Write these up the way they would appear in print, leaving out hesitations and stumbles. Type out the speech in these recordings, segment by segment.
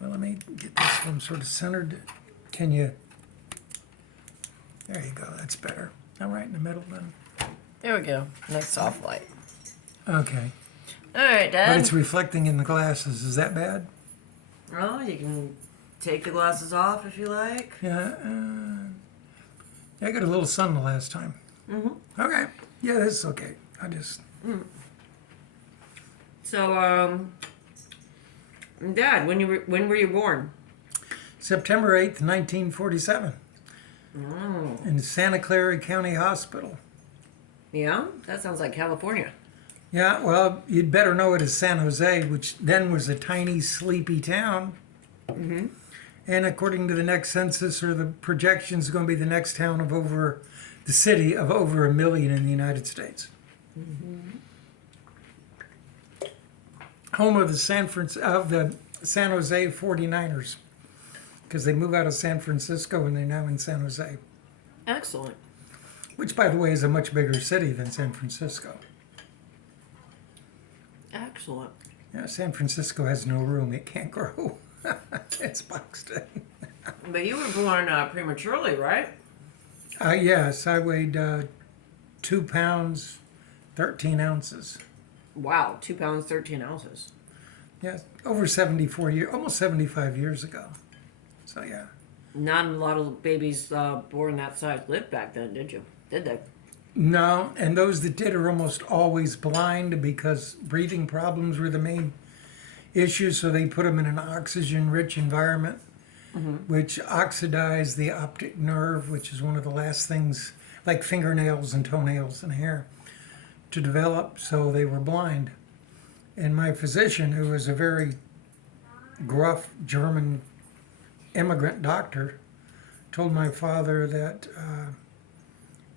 Well, let me get this one sort of centered. Can you? There you go. That's better. I'm right in the middle then. There we go. Nice soft light. Okay. All right, Dad. But it's reflecting in the glasses. Is that bad? Oh, you can take the glasses off if you like. Yeah. I got a little sun the last time. Mm-hmm. Okay. Yeah, this is okay. I just. So, Dad, when were you born? September 8th, 1947. Oh. In Santa Clara County Hospital. Yeah, that sounds like California. Yeah, well, you'd better know it as San Jose, which then was a tiny, sleepy town. Mm-hmm. And according to the next census or the projections, going to be the next town of over the city of over 1 million in the United States. Mm-hmm. Home of the San Jose 49ers, because they move out of San Francisco and they're now in San Jose, Excellent. which, by the way, is a much bigger city than San Francisco. Excellent. Yeah, San Francisco has no room; it can't grow. It's boxed in. But you were born prematurely, right? Yes, I weighed 2 pounds, 13 ounces. Wow, 2 pounds, 13 ounces. Yeah, over 74 years, almost 75 years ago. So, yeah. Not a lot of babies born that size lived back then, did you? Did they? No, and those that did are almost always blind because breathing problems were the main issue, so they put them in an oxygen-rich environment, which oxidized the optic nerve, which is one of the last things, like fingernails and toenails and hair, to develop, so they were blind. And my physician, who was a very gruff German immigrant doctor, told my father that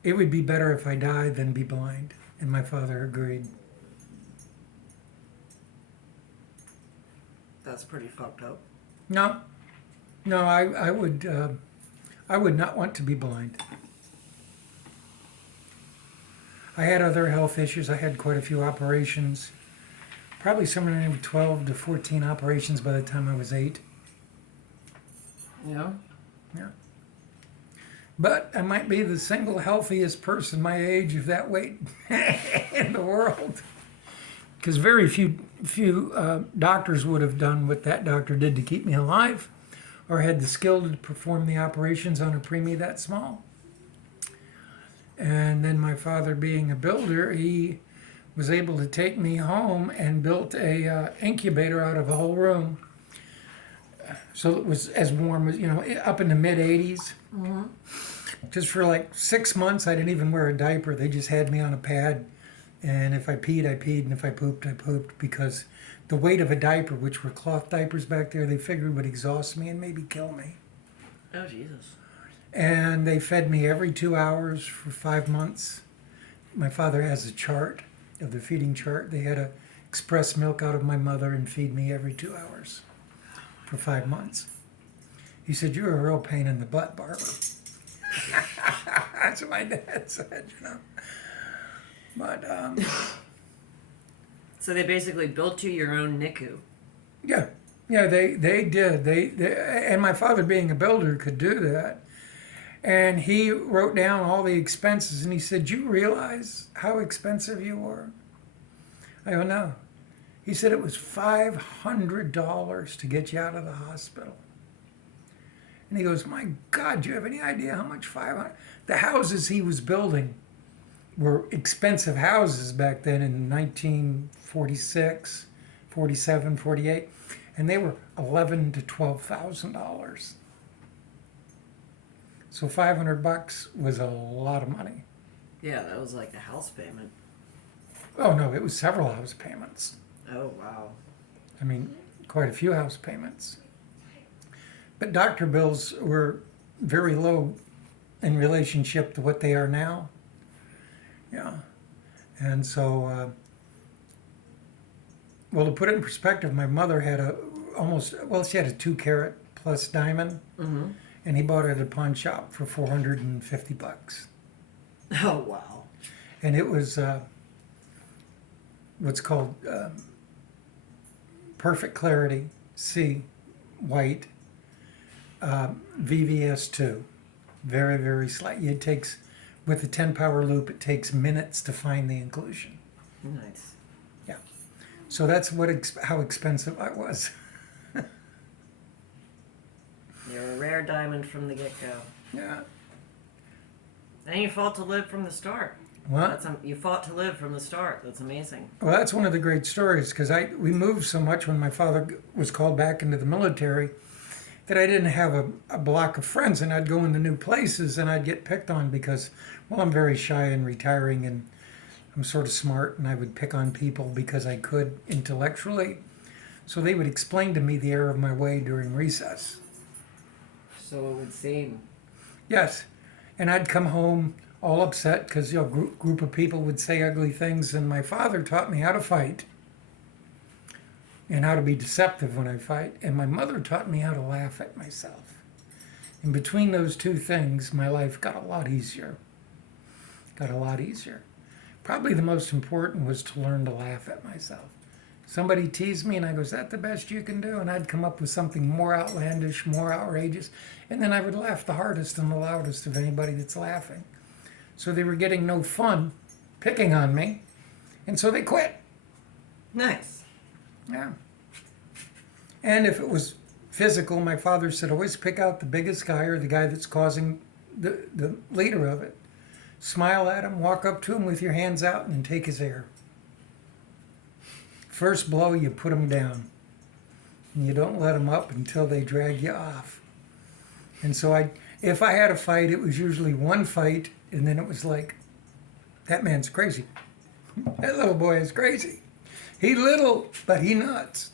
it would be better if I died than be blind. And my father agreed. That's pretty fucked up. No, I would not want to be blind. I had other health issues. I had quite a few operations. Probably somewhere around 12 to 14 operations by the time I was 8. Yeah? Yeah. But I might be the single healthiest person my age of that weight in the world. Because very few doctors would have done what that doctor did to keep me alive, or had the skill to perform the operations on a preemie that small. And then my father, being a builder, he was able to take me home and built a incubator out of a whole room. So it was as warm as, up in the mid 80s. Mm-hmm. Just for like 6 months, I didn't even wear a diaper. They just had me on a pad. And if I peed, I peed. And if I pooped, I pooped. Because the weight of a diaper, which were cloth diapers back there, they figured would exhaust me and maybe kill me. Oh, Jesus. And they fed me every 2 hours for 5 months. My father has a chart of the feeding chart. They had to express milk out of my mother and feed me every 2 hours for 5 months. He said, "You're a real pain in the butt, Barber." That's what my dad said, But, So they basically built you your own NICU. yeah, they did. And my father, being a builder, could do that. And he wrote down all the expenses, and he said, "You realize how expensive you are?" I go, "No." He said it was $500 to get you out of the hospital. And he goes, "My God, do you have any idea how much 500?" The houses he was building were expensive houses back then in 1946, 47, 48, and they were $11,000 to $12,000. So $500 was a lot of money. Yeah, that was like a house payment. Oh no, it was several house payments. Oh, wow. I mean, quite a few house payments. But doctor bills were very low in relationship to what they are now. Yeah. And so, well, to put it in perspective, my mother had she had a 2-carat plus diamond, Mm-hmm. and he bought it at a pawn shop for $450. Oh, wow. And it was what's called perfect clarity, C, white, VVS2. Very, very slight. It takes, with the 10 power loop, it takes minutes to find the inclusion. Nice. So that's what how expensive I was. You're a rare diamond from the get-go. Yeah. And you fought to live from the start. What? You fought to live from the start. That's amazing. Well, that's one of the great stories because we moved so much when my father was called back into the military that I didn't have a block of friends, and I'd go into new places and I'd get picked on because, well, I'm very shy and retiring, and I'm sort of smart, and I would pick on people because I could intellectually. So they would explain to me the error of my way during recess. So it would seem. Yes, and I'd come home all upset because group of people would say ugly things, and my father taught me how to fight and how to be deceptive when I fight, and my mother taught me how to laugh at myself. And between those two things, my life got a lot easier. Got a lot easier. Probably the most important was to learn to laugh at myself. Somebody teased me and I go, is that the best you can do? And I'd come up with something more outlandish, more outrageous, and then I would laugh the hardest and the loudest of anybody that's laughing. So they were getting no fun picking on me, and so they quit. Nice. Yeah. And if it was physical, my father said, always pick out the biggest guy or the guy that's causing the leader of it. Smile at him, walk up to him with your hands out, and then take his air. First blow, you put him down. And you don't let him up until they drag you off. And so if I had a fight, it was usually one fight, and then it was like, that man's crazy. That little boy is crazy. He little, but he nuts.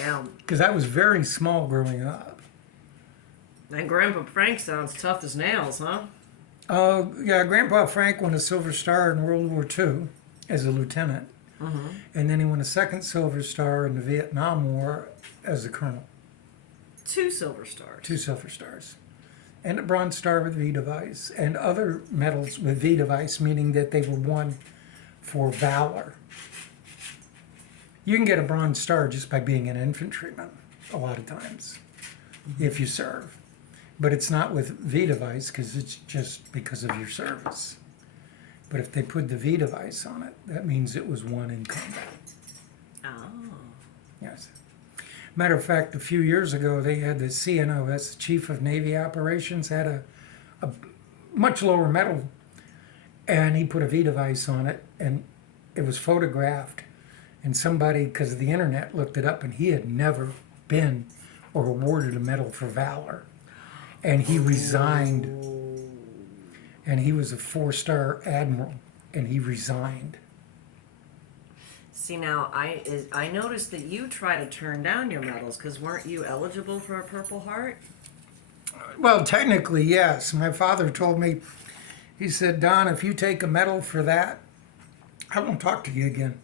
Damn. Because I was very small growing up. And Grandpa Frank sounds tough as nails, huh? Yeah, Grandpa Frank won a Silver Star in World War II as a lieutenant. Mm-hmm. And then he won a second Silver Star in the Vietnam War as a colonel. 2 Silver Stars. 2 Silver Stars. And a Bronze Star with V device. And other medals with V device, meaning that they were won for valor. You can get a Bronze Star just by being an infantryman a lot of times, if you serve. But it's not with V device because it's just because of your service. But if they put the V device on it, that means it was won in combat. Oh. Yes. Matter of fact, a few years ago, they had the CNO, that's the Chief of Navy Operations, had a much lower medal, and he put a V device on it, and it was photographed, and somebody, because of the internet, looked it up, and he had never been or awarded a medal for valor. And he resigned, and he was a 4-star admiral, and he resigned. See, now, I noticed that you try to turn down your medals, because weren't you eligible for a Purple Heart? Well, technically, yes. My father told me, he said, Don, if you take a medal for that, I won't talk to you again.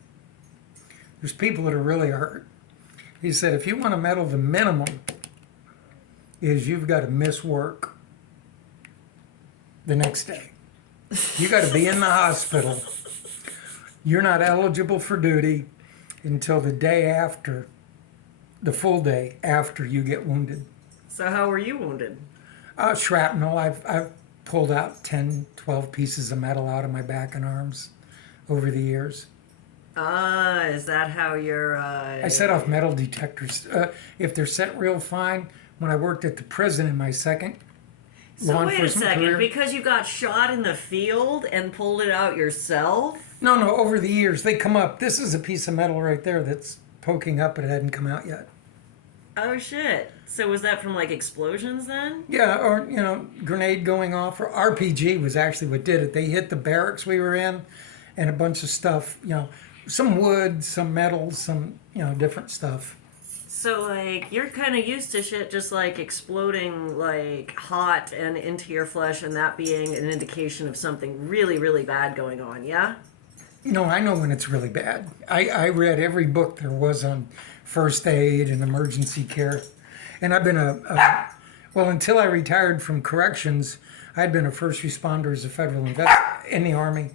There's people that are really hurt. He said, if you want a medal, the minimum is you've got to miss work the next day. You got to be in the hospital. You're not eligible for duty until the day after, the full day after you get wounded. So how were you wounded? Shrapnel. I've pulled out 10, 12 pieces of metal out of my back and arms over the years. Is that how you're... I set off metal detectors. If they're set real fine, when I worked at the prison in my second law So wait a enforcement second, career. because you got shot in the field and pulled it out yourself? No, over the years, they come up. This is a piece of metal right there that's poking up, but it hadn't come out yet. Oh shit. So was that from like explosions then? Yeah, or, grenade going off. Or RPG was actually what did it. They hit the barracks we were in and a bunch of stuff, some wood, some metal, some, different stuff. So like you're kind of used to shit just like exploding like hot and into your flesh and that being an indication of something really, really bad going on, yeah? I know when it's really bad. I read every book there was on first aid and emergency care. And I've been until I retired from corrections, I'd been a first responder as a in the Army,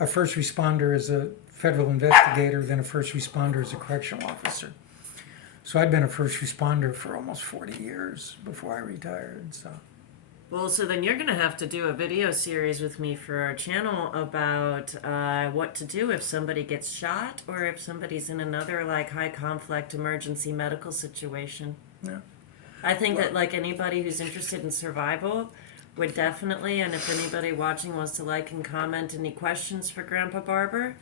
a first responder as a federal investigator, then a first responder as a correctional officer. So I'd been a first responder for almost 40 years before I retired. So. Well, so then you're going to have to do a video series with me for our channel about what to do if somebody gets shot or if somebody's in another like high conflict emergency medical situation. Yeah. I think that like anybody who's interested in survival would definitely, and if anybody watching wants to like and comment any questions for Grandpa Barber,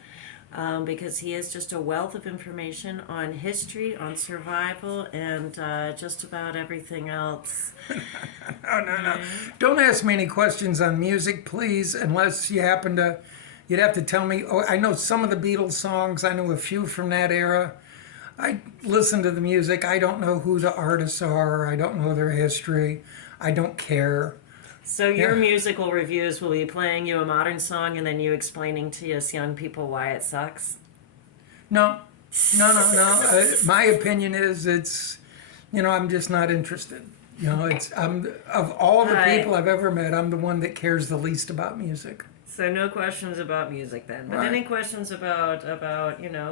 because he is just a wealth of information on history, on survival, and just about everything else. Oh, no. Don't ask me any questions on music, please, unless you happen to, you'd have to tell me. Oh, I know some of the Beatles songs. I know a few from that era. I listen to the music. I don't know who the artists are. I don't know their history. I don't care. So your musical reviews will be playing you a modern song and then you explaining to us young people why it sucks? No. My opinion is I'm just not interested. I'm of all the people I've ever met, I'm the one that cares the least about music. So no questions about music then. But any questions about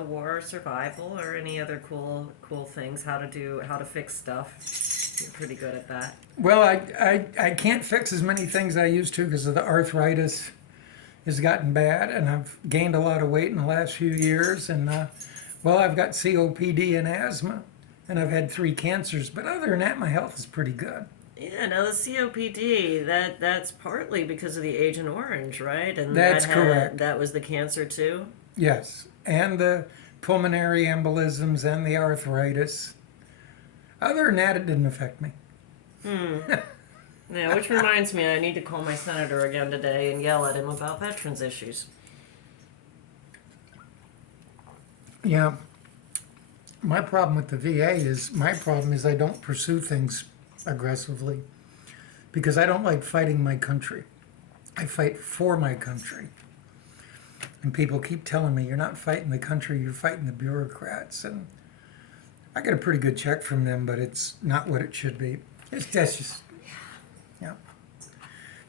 war, survival, or any other cool things, how to fix stuff? You're pretty good at that. Well, I can't fix as many things I used to because of the arthritis has gotten bad, and I've gained a lot of weight in the last few years. And I've got COPD and asthma, and I've had 3 cancers. But other than that, my health is pretty good. Yeah, now the COPD, that's partly because of the Agent Orange, right? And that's correct. That was the cancer too? Yes, and the pulmonary embolisms and the arthritis. Other than that, it didn't affect me. Yeah, which reminds me, I need to call my senator again today and yell at him about veterans issues. Yeah. My problem with the VA is I don't pursue things aggressively because I don't like fighting my country. I fight for my country. And people keep telling me, you're not fighting the country, you're fighting the bureaucrats. And I get a pretty good check from them, but it's not what it should be. That's just,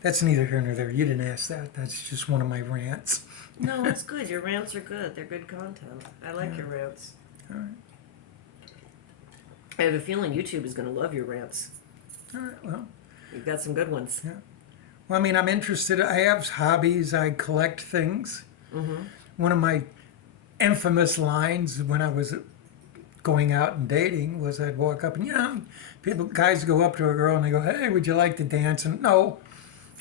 that's neither here nor there. You didn't ask that. That's just one of my rants. No, it's good. Your rants are good. They're good content. I like your rants. All right. I have a feeling YouTube is going to love your rants. All right, well. You've got some good ones. Yeah. Well, I mean, I'm interested. I have hobbies. I collect things. Mm-hmm. One of my infamous lines when I was going out and dating was I'd walk up and, guys go up to a girl and they go, hey, would you like to dance? And no,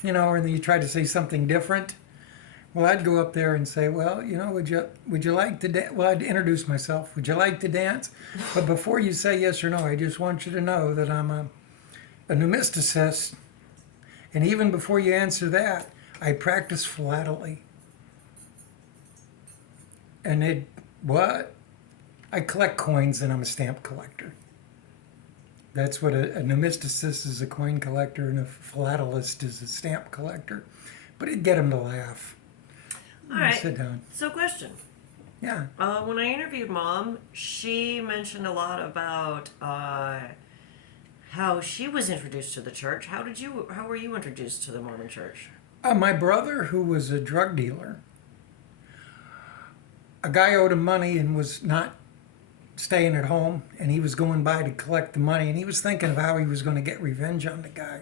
and then you try to say something different. Well, I'd go up there and say, well, would you like to dance? Well, I'd introduce myself. Would you like to dance? But before you say yes or no, I just want you to know that I'm a pneumesticist. And even before you answer that, I practice philately. And what? I collect coins and I'm a stamp collector. That's what a pneumesticist is, a coin collector, and a philatelist is a stamp collector. But it'd get them to laugh. All right. Sit down. So, question. Yeah. When I interviewed Mom, she mentioned a lot about how she was introduced to the church. How were you introduced to the Mormon church? My brother, who was a drug dealer, a guy owed him money and was not staying at home, and he was going by to collect the money, and he was thinking of how he was going to get revenge on the guy.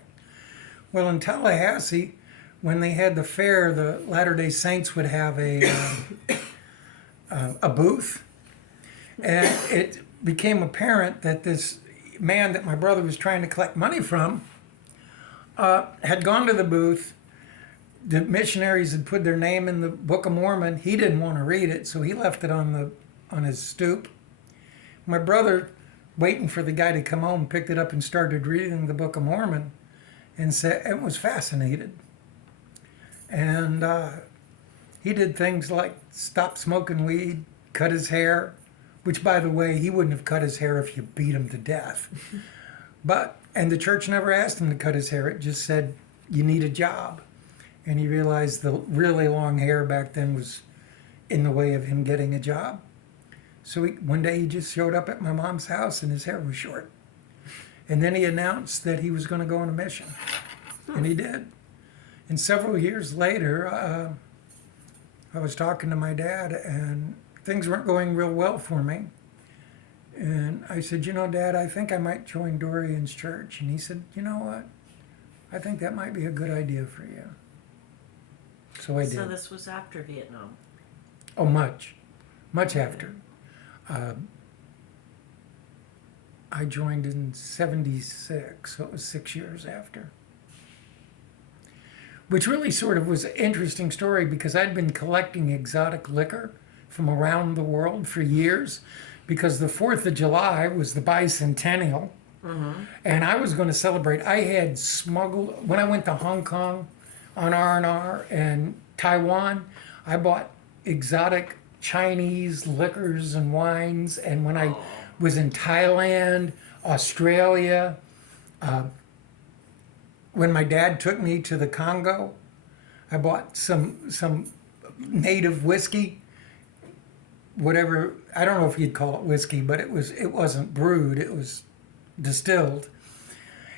Well, in Tallahassee, when they had the fair, the Latter-day Saints would have a booth, and it became apparent that this man that my brother was trying to collect money from had gone to the booth. The missionaries had put their name in the Book of Mormon. He didn't want to read it, so he left it on his stoop. My brother, waiting for the guy to come home, picked it up and started reading the Book of Mormon, and was fascinated. And he did things like stop smoking weed, cut his hair, which, by the way, he wouldn't have cut his hair if you beat him to death. And the church never asked him to cut his hair. It just said, you need a job. And he realized the really long hair back then was in the way of him getting a job. So one day he just showed up at my mom's house and his hair was short. And then he announced that he was going to go on a mission. And he did. And several years later, I was talking to my dad, and things weren't going real well for me. And I said, you know, Dad, I think I might join Dorian's church. And he said, you know what? I think that might be a good idea for you. So I did. So this was after Vietnam. Oh, much after. I joined in '76, so it was 6 years after. Which really sort of was an interesting story because I'd been collecting exotic liquor from around the world for years because the 4th of July was the bicentennial. And I was going to celebrate. I had smuggled, when I went to Hong Kong on R&R and Taiwan, I bought exotic Chinese liquors and wines. And when I was in Thailand, Australia, when my dad took me to the Congo, I bought some native whiskey, whatever. I don't know if you'd call it whiskey, but it wasn't brewed. It was distilled.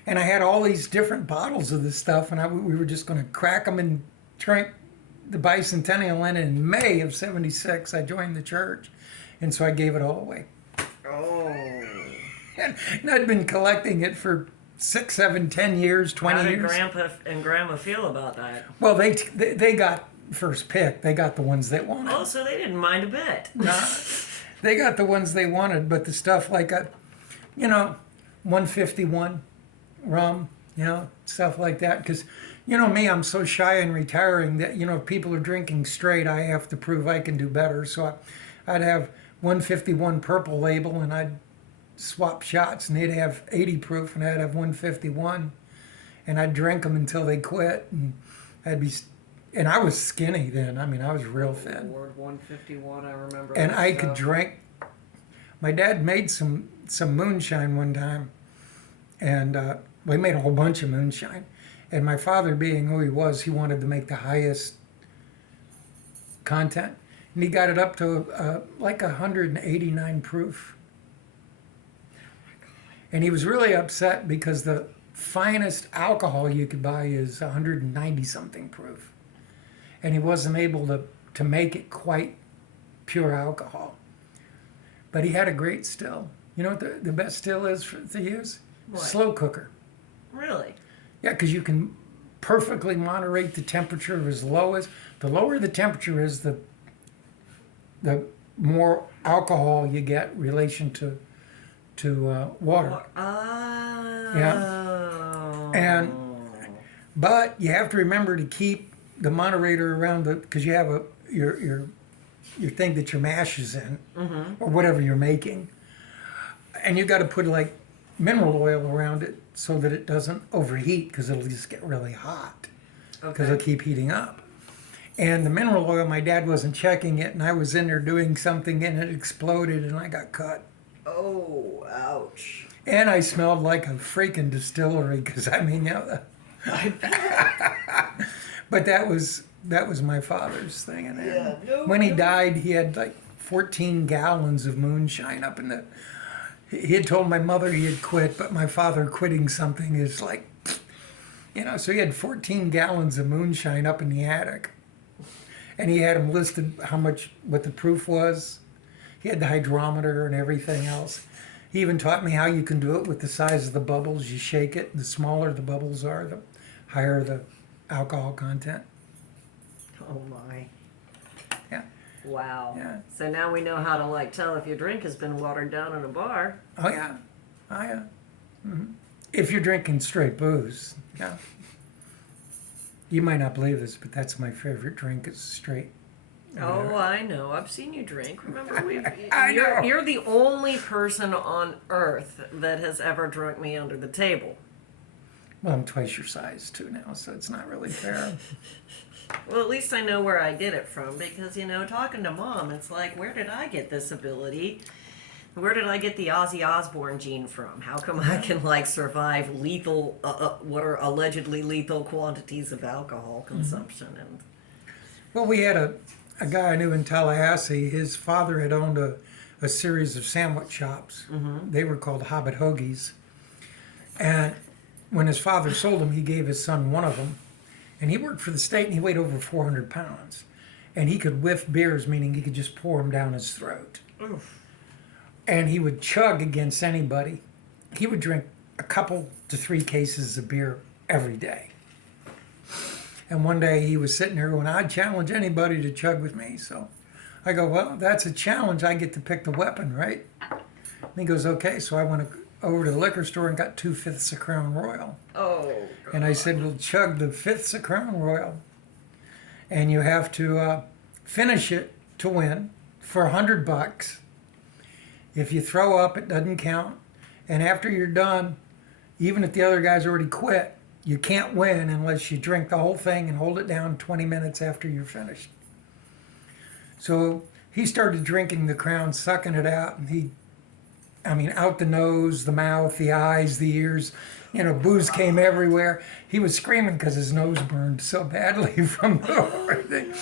And I had all these different bottles of this stuff, and we were just going to crack them and drink the bicentennial. And in May of '76, I joined the church, and so I gave it all away. Oh. And I'd been collecting it for 6, 7, 10 years, 20 How did years. Grandpa and Grandma feel about that? Well, they got first pick. They got the ones they wanted. Oh, so they didn't mind a bit. Nah, they got the ones they wanted, but the stuff like 151 rum, stuff like that. Because, me, I'm so shy and retiring that, if people are drinking straight, I have to prove I can do better. So I'd have 151 purple label, and I'd swap shots, and they'd have 80 proof, and I'd have 151, and I'd drink them until they quit, and and I was skinny then. I mean, I was real thin. Ward 151, I remember. And that I stuff. could drink. My dad made some moonshine one time, and we made a whole bunch of moonshine. And my father, being who he was, he wanted to make the highest content, and he got it up to like 189 proof. And he was really upset because the finest alcohol you could buy is 190 something proof. And he wasn't able to make it quite pure alcohol. But he had a great still. You know what the best still is to use? What? Slow cooker. Really? Yeah, because you can perfectly moderate the temperature as low as, the lower the temperature is, the more alcohol you get in relation to water. Oh. But you have to remember to keep the moderator around because you have your thing that your mash is in, or whatever you're making, and you got to put like mineral oil around it so that it doesn't overheat, because it'll just get really hot because it'll keep heating up. And the mineral oil, my dad wasn't checking it, and I was in there doing something, and it exploded, and I got cut. Oh, ouch. And I smelled like a freaking distillery, because but that was my father's thing. And when he died, he had like 14 gallons of moonshine up in the. He had told my mother he had quit, but my father quitting something is like, so he had 14 gallons of moonshine up in the attic. And he had them listed what the proof was. He had the hydrometer and everything else. He even taught me how you can do it with the size of the bubbles. You shake it, the smaller the bubbles are, the higher the alcohol content. Oh, my. Yeah. Wow. Yeah. So now we know how to tell if your drink has been watered down in a bar. Oh, yeah. If you're drinking straight booze, yeah. You might not believe this, but that's my favorite drink is straight. Oh, I know. I've seen you drink. Remember, I know. You're the only person on earth that has ever drunk me under the table. Well, I'm twice your size too now, so it's not really fair. Well, at least I know where I get it from, because, talking to Mom, it's like, where did I get this ability? Where did I get the Ozzy Osbourne gene from? How come I can, survive lethal, what are allegedly lethal quantities of alcohol consumption? And Well, we had a guy I knew in Tallahassee. His father had owned a series of sandwich shops. They were called Hobbit Hoagies. And when his father sold them, he gave his son one of them. And he worked for the state, and he weighed over 400 pounds. and he could whiff beers, meaning he could just pour them down his throat. Oof. And he would chug against anybody. He would drink a couple to 3 cases of beer every day. And one day he was sitting there going, I'd challenge anybody to chug with me. So I go, well, that's a challenge. I get to pick the weapon, right? And he goes, okay. So I went over to the liquor store and got 2/5 of Crown Royal. Oh. And I said, well, chug the 5/5 of Crown Royal. And you have to finish it to win for $100. If you throw up, it doesn't count. And after you're done, even if the other guy's already quit, you can't win unless you drink the whole thing and hold it down 20 minutes after you're finished. So he started drinking the Crown, sucking it out, and out the nose, the mouth, the eyes, the ears, booze came everywhere. He was screaming because his nose burned so badly from the whole thing.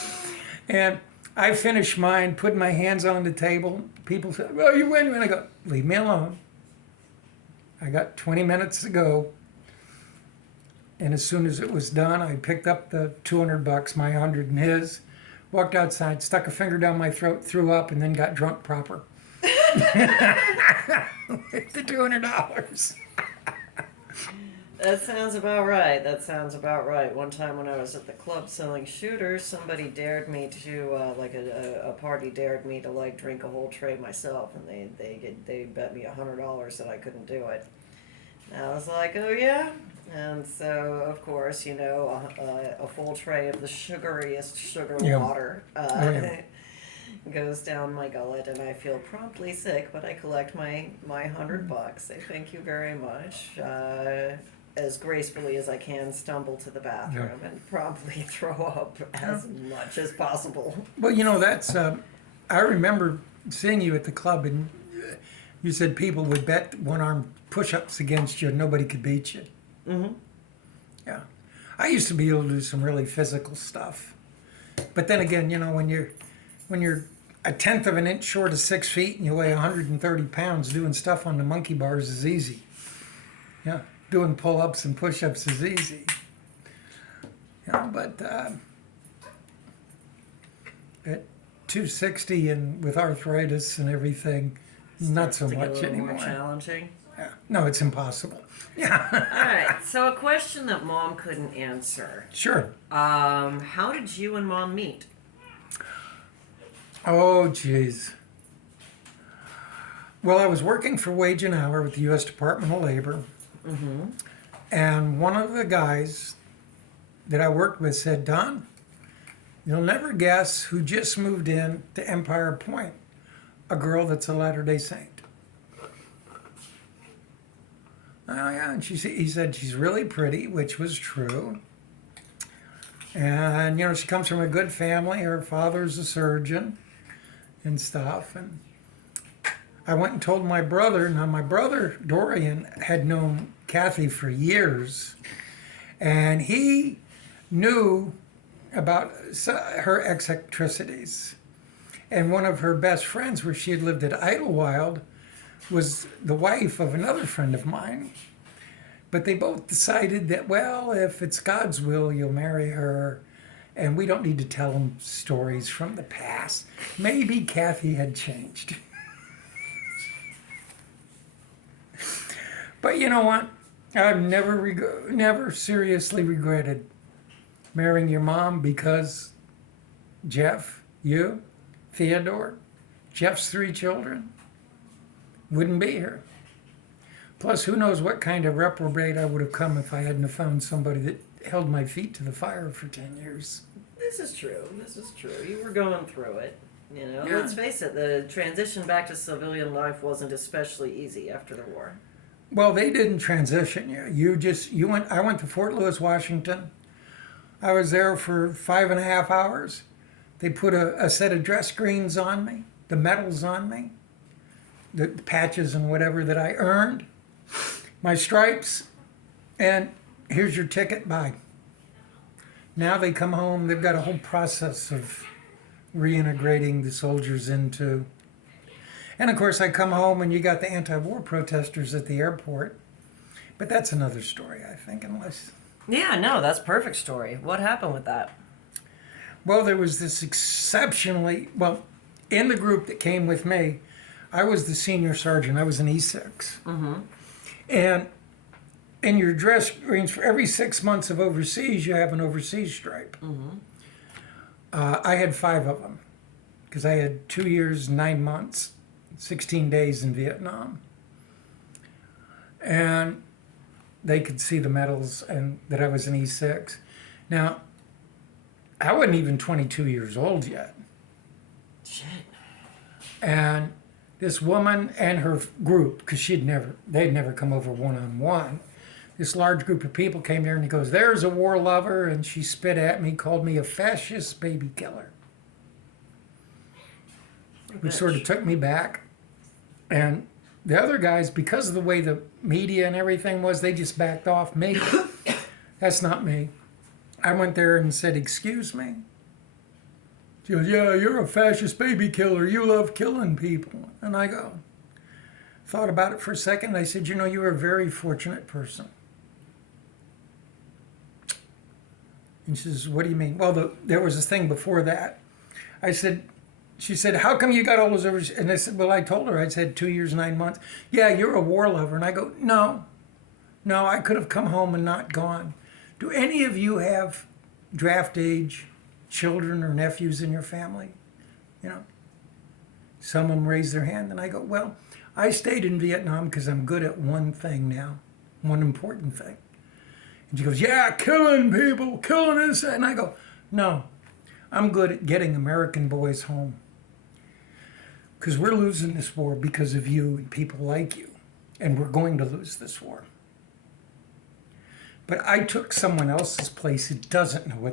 And I finished mine, put my hands on the table. People said, well, you win. And I go, leave me alone. I got 20 minutes to go. And as soon as it was done, I picked up the $200, my 100 and his, walked outside, stuck a finger down my throat, threw up, and then got drunk proper. The $200. That sounds about right. That sounds about right. One time when I was at the club selling shooters, somebody dared me to, a party dared me to drink a whole tray myself, and they bet me $100 that I couldn't do it. And I was like, oh yeah. And so, of course, a full tray of the sugariest sugar water goes down my gullet, and I feel promptly sick. But I collect my $100. Say thank you very much. As gracefully as I can, stumble to the bathroom and promptly throw up as much as possible. Well, that's, I remember seeing you at the club, and you said people would bet one-arm push-ups against you and nobody could beat you. Mm-hmm. Yeah. I used to be able to do some really physical stuff. But then again, when you're 1/10 of an inch short of 6 feet and you weigh 130 pounds, doing stuff on the monkey bars is easy. Yeah. Doing pull-ups and push-ups is easy. But at 260 and with arthritis and everything, not so much anymore. More challenging. Yeah. No, it's impossible. Yeah. All right. So a question that Mom couldn't answer. Sure. How did you and Mom meet? Oh, geez. Well, I was working for Wage and Hour with the U.S. Department of Labor. Mm-hmm. And one of the guys that I worked with said, Don, you'll never guess who just moved in to Empire Point, a girl that's a Latter-day Saint. Oh, yeah, and he said she's really pretty, which was true. And, she comes from a good family. Her father's a surgeon and stuff. And I went and told my brother. Now, my brother, Dorian, had known Kathy for years. And he knew about her eccentricities. And one of her best friends, where she had lived at Idlewild, was the wife of another friend of mine. But they both decided that, well, if it's God's will, you'll marry her. And we don't need to tell them stories from the past. Maybe Kathy had changed. But you know what? I've never seriously regretted marrying your mom, because Jeff, you, Theodore, Jeff's 3 children, wouldn't be here. Plus, who knows what kind of reprobate I would have come if I hadn't have found somebody that held my feet to the fire for 10 years. This is true. You were going through it. Yeah. Let's face it, the transition back to civilian life wasn't especially easy after the war. Well, they didn't transition you. I went to Fort Lewis, Washington. I was there for 5.5 hours. They put a set of dress greens on me, the medals on me, the patches and whatever that I earned, my stripes, and here's your ticket, bye. Now they come home, they've got a whole process of reintegrating the soldiers into. And of course, I come home and you got the anti-war protesters at the airport. But that's another story, I think, unless. Yeah, no, that's a perfect story. What happened with that? Well, there was this exceptionally, well, in the group that came with me, I was the senior sergeant. I was an E6. And in your dress range, for every 6 months of overseas, you have an overseas stripe. I had 5 of them because I had 2 years, 9 months, 16 days in Vietnam. And they could see the medals and that I was an E6. Now, I wasn't even 22 years old yet. Shit. And this woman and her group, because they'd never come over one-on-one. This large group of people came there and he goes, "There's a war lover," and she spit at me, called me a fascist baby killer. Which sort of took me back. And the other guys, because of the way the media and everything was, they just backed off me. That's not me. I went there and said, "Excuse me?" She goes, "Yeah, you're a fascist baby killer. You love killing people." And I thought about it for a second. I said, "You're a very fortunate person." And she says, "What do you mean?" Well, there was this thing before that. She said, "How come you got all those overseas?" And I said, well, I told her, I said 2 years, 9 months. "Yeah, you're a war lover." And I go, No, I could have come home and not gone. Do any of you have draft age children or nephews in your family? Some of them raised their hand. And I go, well, I stayed in Vietnam because I'm good at one thing now, one important thing. And she goes, "Yeah, killing people, killing this." And I go, "No, I'm good at getting American boys home. Because we're losing this war because of you and people like you. And we're going to lose this war. But I took someone else's place who doesn't know what